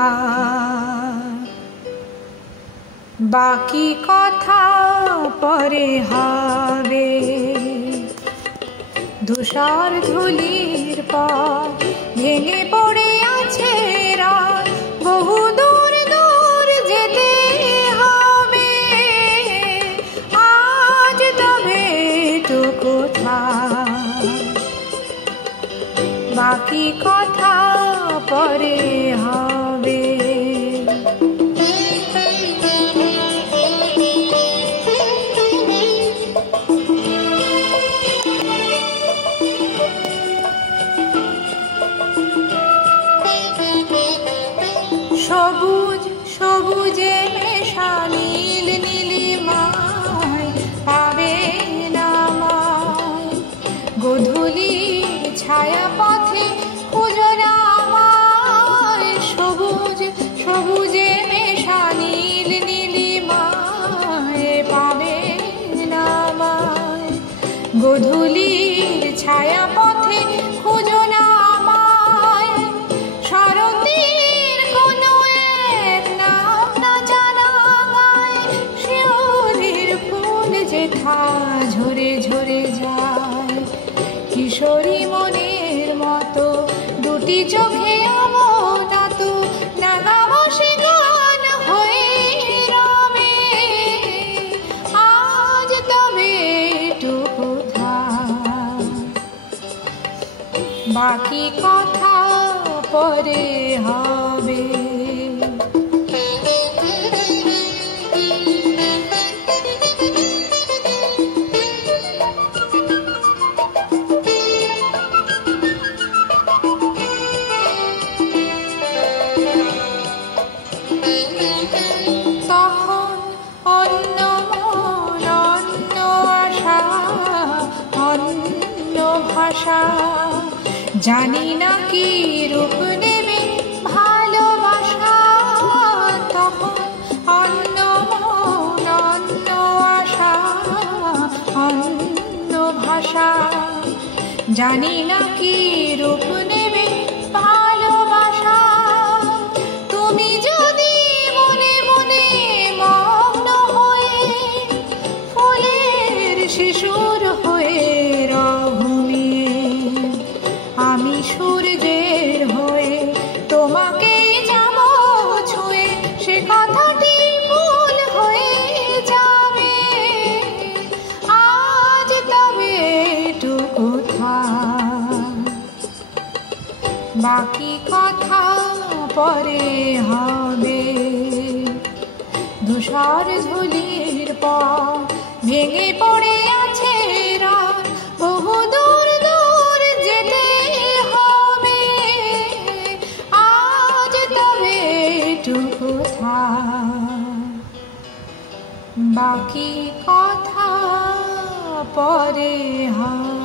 কোথা বাকি কথা পরে হবে। ধূসর ধুলির পথ ভেঙে পড়ে আছে রাত, বহু দূর দূর যেতে হবে। আজ তবে তো কোথা বাকি কথা পরে হবে। সবুজ সবুজে মেশা নীল নীলিমায় পাবে না আমায়। গোধূলি ছায়া পথে খুঁজো না আমায়। সবুজ সবুজে মেশা নীল নীলিমায় পাবে না আমায়। গোধূলির ছায়া পথে খুঁজো না আমায়। শরতের কোনো এক নাম না জানা গায়, শিউলির ফুল যেথা ঝরে ঝরে যায়। কিশোরী মনের মতো দুটি চোখে অবনত, নাগা বসে গান হয়ে রবে। আজ তবে একটু কোথা বাকি কথা পরে হবে। তখন অন্য মন, অন্য আশা, অন্য ভাষা। জানি না কি রূপ নেবে ভালোবাসা। তখন অন্য মন, অন্য আশা, অন্য ভাষা। জানি না কি রূপ নেবে ভালোবাসা। তুমি যদি মনে মনে মগ্ন হয়ে ফুলের শিশুর হয়ে রঘুমিয়ে, আমি সূর্যের হয়ে তোমাকে যাব ছুঁয়ে, সে কথাটি ভুল হয়ে যাবে। আজ তবে একটু কোথা বাকি কথা পরে হবে। ধূসর ঝুলির পথ ভেঙে পড়ে আছে রাত, বহু দূর দূর যেতে হবে। আজ তবে একটু কোথা বাকি কথা পরে হবে।